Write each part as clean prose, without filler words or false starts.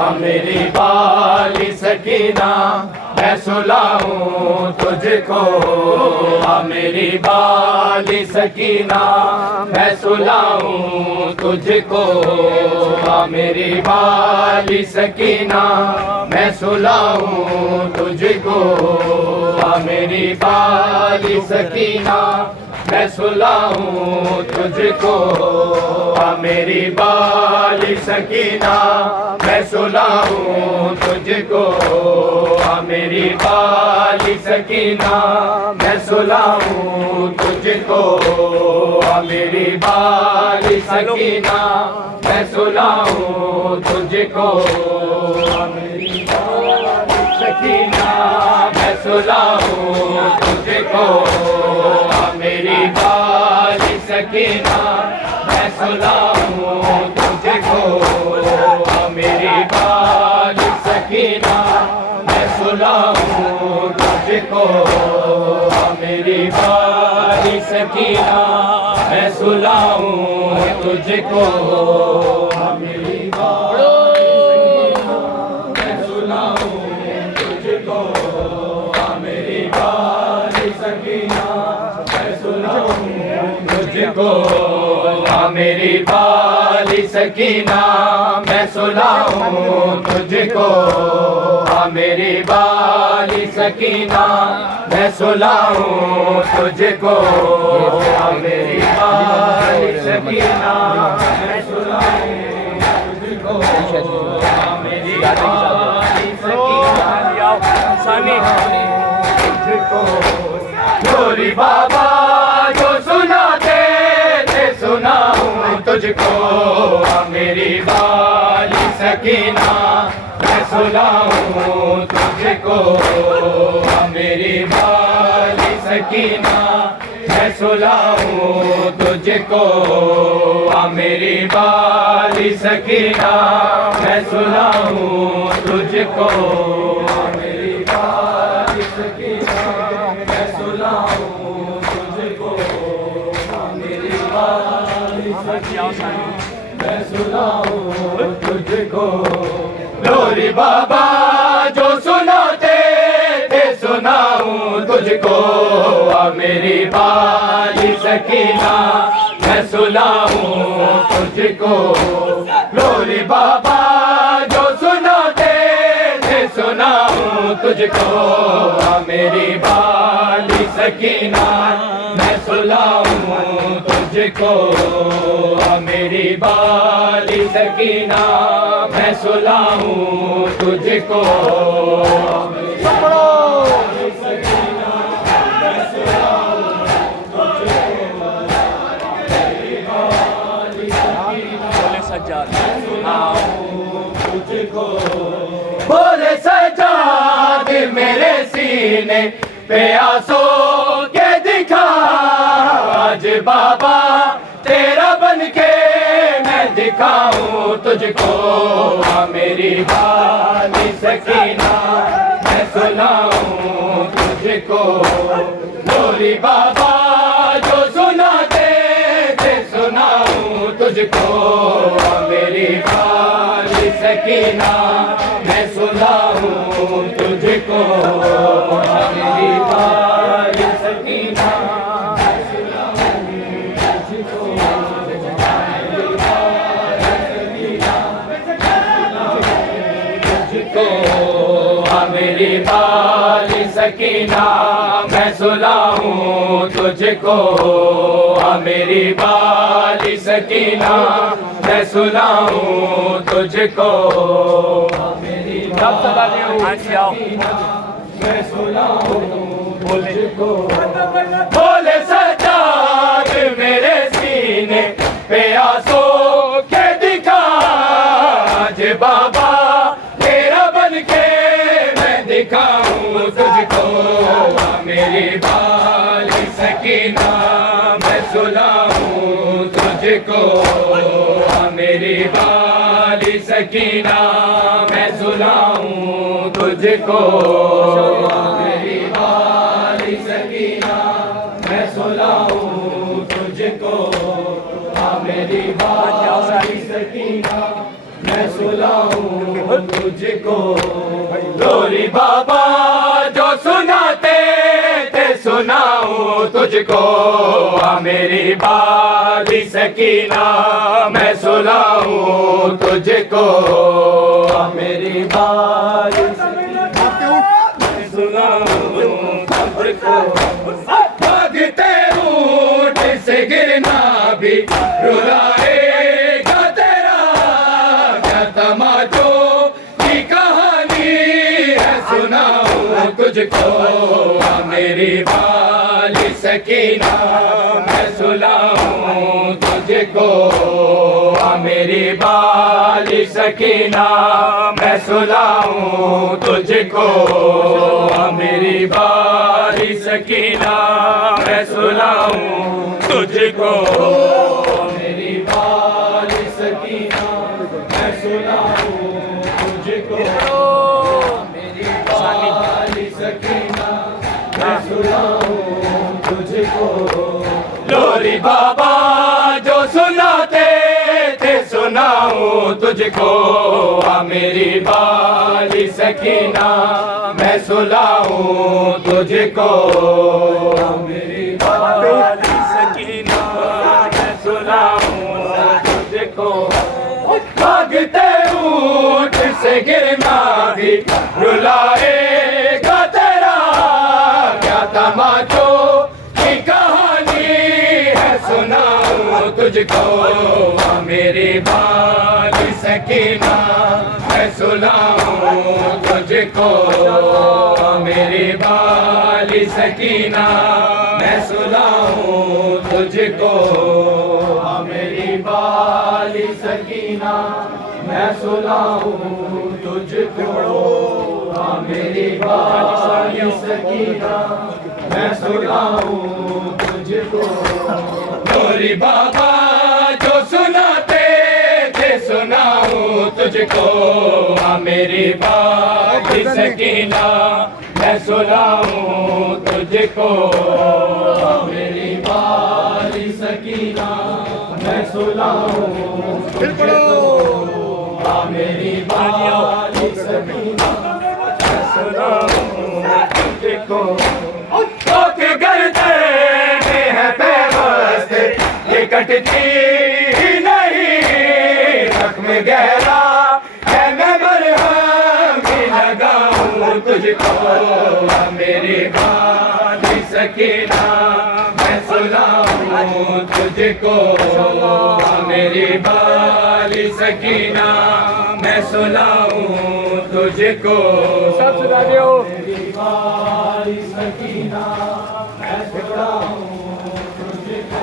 मेरी बाली सकीना मैं सुलाऊं तुझको, मेरी बाली सकीना मैं सुलाऊं तुझको, मेरी बाली सकीना मैं सुलाऊं तुझको, मेरी बाली सकीना मैं सुलाऊं तुझको, मेरी बाली सकीना मैं सुलाऊं तुझको, मेरी बाली सकीना मैं सुलाऊं तुझको, मेरी बाली सकीना मैं सुलाऊं तुझको, मेरी बाली सकीना मैं सुलाऊं तुझको, मेरी बाली सकीना मैं सुलाऊं तुझको, मेरी बाली सकीना मैं सुलाऊं तुझको, मेरी बाली सकीना मैं सुलाऊं तुझको, मेरी बाली मैं सुलाऊं तुझको, मेरी बाली सकीना मैं सुलाऊं तुझको, मेरी बाली सकीना मैं सुलाऊं तुझको, मेरी बाली सकीना मैं सुलाऊं तुझको, मेरी बाली सकीना मैं सुलाऊं तुझको, मेरी बाली सकीना तुझको, गोरी बाबा जो सुनाते थे सुनाऊं तुझको, मेरी बाली सकीना मैं सुलाऊं तुझको, मेरी बाली सकीना मैं सुलाऊं तुझको, मेरी बाली सकीना मैं सुलाऊं तुझको, मेरी बाली सकीना मैं सुलाऊं तुझको, मेरी बाली सकीना मैं सुनाऊं तुझको, लोरी बाबा जो सुनाते थे सुनाऊं तुझको, मेरी बाली सकीना मैं सुनाऊं तुझको, लोरी बाबा जो सुनाते थे सुनाऊं तुझको, मेरी बाली सकीना मैं सुनाऊं तुझको, मेरी बाली सकीना मैं सुलाऊं तुझको, बोले सजाद मेरे सीने पे आंसू के दिखा, आज बाबा तेरा बन के मैं दिखाऊं तुझको, मेरी बाली सकीना मैं सुनाऊं तुझको, लोरी बाबा जो सुनाते थे सुनाऊं तुझको, मेरी बाली सकीना मैं सुनाऊं तुझको, मेरी बाली सकीना मैं सुनाऊं तुझको, मेरी बाली सकीना मैं सुलाऊं तुझको, मेरी बाली सकीना मैं सुलाऊं तुझको, मेरी बाली सकीना मैं सुलाऊं तुझको, बोले सजाद मेरे सीने पे आंसू के दिखा, आज बाबा तेरा बन के मैं दिखाऊं तुझको, मेरी बाली सकीना मैं सुलाऊं तुझको, मेरी बाली सकीना मैं सुलाऊं तुझको, मेरी बाली सकीना मैं सुलाऊं तुझको, मेरी बाली सकीना मैं सुनाऊं तुझको। लोरी बाबा जो सुनाते थे सुनाऊं तुझको। मेरी बाली सकीना मैं सुनाऊं तुझको। मेरी बाली मैं सुनाऊं तुझको। भागते ऊंट से गिरना भी रुलाएगा तेरा। क्या तमाचों की कहानी है सुनाऊं तुझको। मेरी बाली सकीना मैं सुनाऊं तुझको। मेरी बाली सकीना मैं सुनाऊं तुझको। मेरी बाली सकीना मैं सुनाऊं तुझको। मेरी बाली सकीना मैं सुनाऊं तुझको। मेरी बाली सकीना मैं सुनाऊं तुझको। लोरी बाबा जो सुनाते थे सुनाऊं तुझको। मेरी बाली सकीना मैं सुनाऊं तुझको। मेरी बाली सकीना मैं सुनाऊं तुझको। भागते ऊंट से गिरना भी रुलाएगा तेरा। क्या तमाचों की कहानी है सुनाऊं तुझको। मेरी बाली सकीना मैं सुनाऊं तुझको। मेरी बाली सकीना मैं सुनाऊं तुझको। मेरी बाली सकीना मैं सुनाऊं तुझको। मेरी बाली सकीना मैं सुनाऊं तुझको। लोरी बाबा जो सुनाते थे सुनाऊं तुझको। मेरी बाली सकीना मैं सुनाऊं तुझको। मेरी बाली सकीना मैं सुनाऊं तुझको। मेरी बाली सकीना मैं सुनाऊं तुझको। के गर्दे में है पेवस्त ये कटती ही नहीं। जख्म गहरा है मैं मरहम भी लगाऊं तुझको। मेरी बाली सकीना मैं सुनाऊं तुझको। मेरी बाली सकीना मैं सुनाऊं तुझको। सब सुना दियो। मेरी बाली सकीना मैं सुनाऊं तुझको।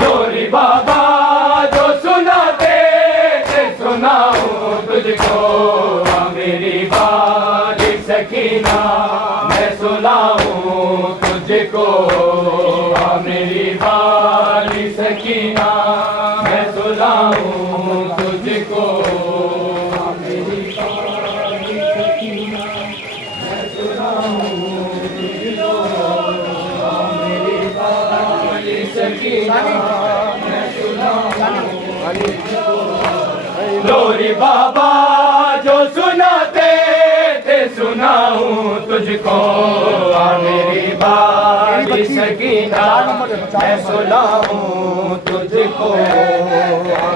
लोरी बाबा जो सुनाते थे सुनाऊं तुझको। मेरी बाली सकीना मैं सुनाऊं तुझको। मेरी बाली सकीना मैं सुनाऊं तुझको। मेरी बाली सकीना मैं सुनाऊं तुझको। मेरी बाली सकीना मैं सुनाऊं तुझको। लोरी बाबा जो सुनाते थे सुनाऊं तुझको। मेरी बाली सकीना मैं सुनाऊं तुझको।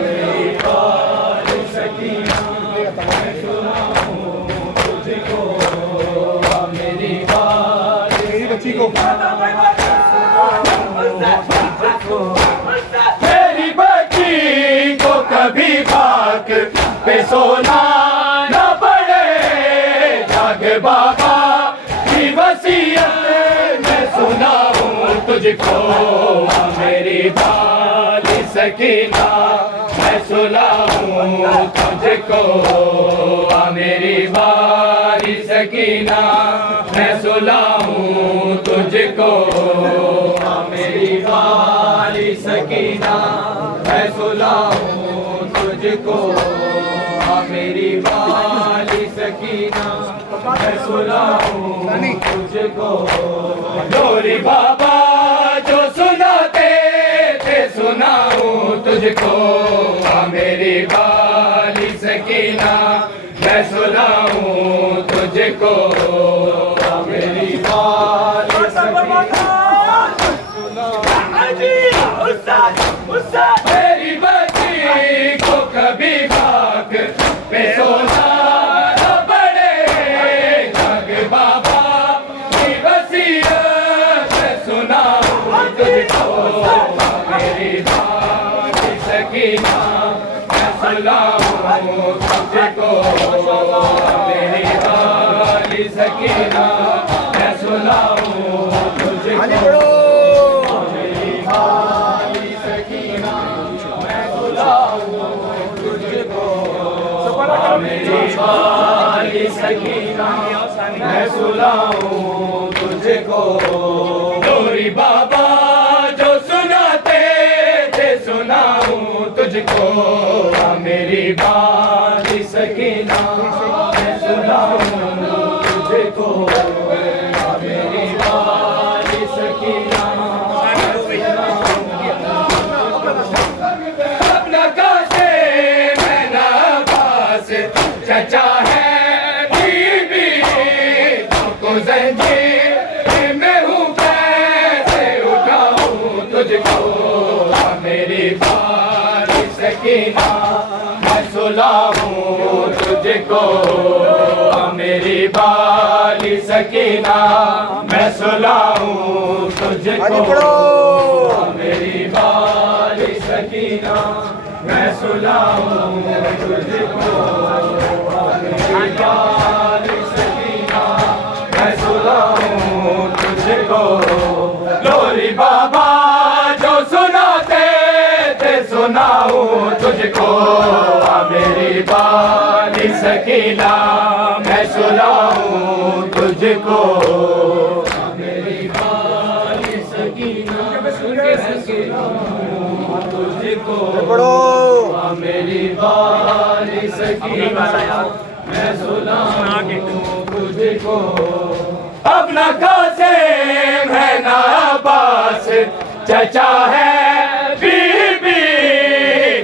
मेरी बाली सकीना मैं सुनाऊं तुझको। मेरी बाली बच्ची को मेरी बच्ची को कभी खाक पे सोना न पड़े। जाग बाबा की वसीयत मैं सुनाऊं तुझको। मेरी बाली सकीना मैं सुनाऊं तुझको। मेरी बाली सकीना मैं सुनाऊं तुझको। मेरी बाली सकीना मैं सुनाऊं तुझको। मेरी बाली सकीना मैं सुनाऊं तुझको। लोरी बाबा तुझको, मेरी बाली सकीना मैं सुनाऊं तुझको, मेरी बाली सकीना मेरी बच्ची को कभी खाक पे सोना न पड़े, जग बाबा की वसीयत सुनाऊं तुझको, मेरी बाली सकीना मैं सुनाऊं तुझको, मेरी बाली सकीना मैं सुनाऊं तुझको, मेरी बाली सकीना मैं सुनाऊं तुझको, लोरी बाबा जो सुनाते थे सुनाऊं तुझको, मेरी बाली सकीना मैं सुनाऊं तुझको, मेरी बाली सकीना चचा है बीबी को जंजीर में हूँ कैसे उठाऊं तुझको, मेरी बाली सकीना मैं सुलाऊं तुझको, मेरी बाली सकीना मैं सुलाऊं तुझको, मेरी बाली सकीना मैं सुलाऊं तुझको, मेरी बाली सकीना मैं सुलाऊं तुझको, लोरी बाबा जो सुनाते थे सुनाऊं तुझको, मेरी बाली सकीना मैं सुलाऊं तुझको, मेरी बाली सकीना तुझको, मेरी बाली सकीना मैं सुनाऊं तुझको, अपना कासिम है ना अब्बास चचा है बीबी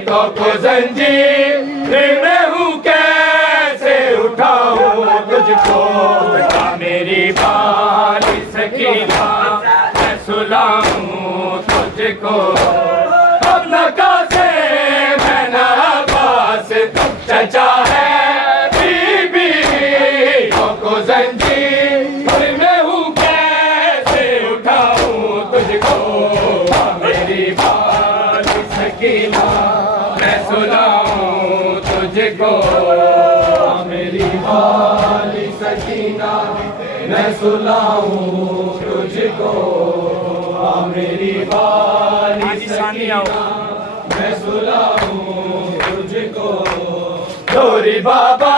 को जंजीर में हूँ कैसे उठाऊं तुझको, मेरी बाली सकीना मैं सुलाऊं तुझको, अपना कासिम है ना अब्बास चचा है बीबी को जंजीर में हूँ कैसे उठाऊं तुझको, मेरी बाली सकीना मैं सुनाऊं तुझको, मेरी बाली सकीना मैं सुनाऊं तुझको, मेरी बाली सकीना मैं सुनाऊं तुझको, लोरी बाबा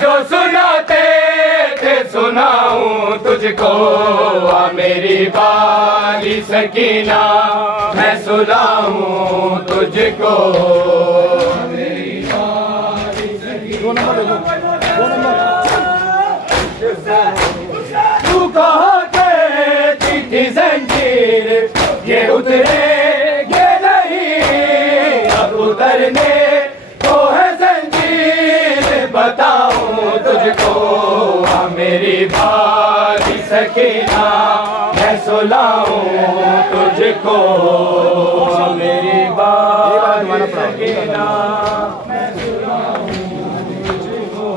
जो सुनाते थे सुनाऊं तुझको, मेरी बाली सकीना मैं सुनाऊं तुझको, मेरी बाली सकीना तू कहाँ के चिट्ठी जंजीर ये उतरेंगे नहीं, अब उतरने को है जंजीर बताऊं तुझको, मेरी बाली सकीना मैं सुलाऊं तुझको, मेरी बाली सकीना मैं सुलाऊं तुझको,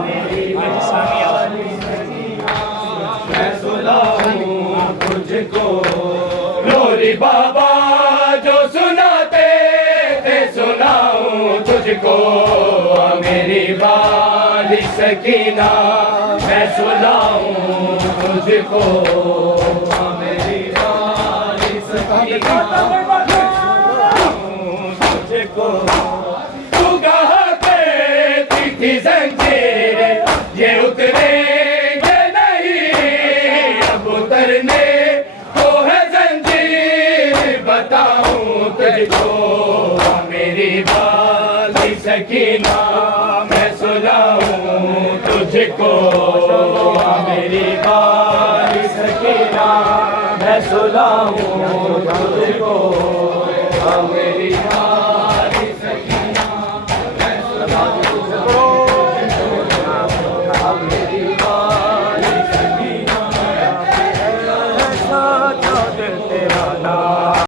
मेरी बाली सकीना मैं सुलाऊं तुझको, लोरी बाबा जो सुनाते थे सुनाऊं तुझको, मेरी बाली सकीना मैं सुनाऊं तुझको, मेरी बाली सकीना मैं सुनाऊं तुझको, तू कहाँ पे थी जंजीर ये उतरेंगे नहीं, अब उतरने को है जंजीर बताऊं तुझको, मेरी बाली सकीना मैं सुनाऊं तुझको, मेरी बाली सकीना मैं सुनाऊं तुझको, मेरी माँ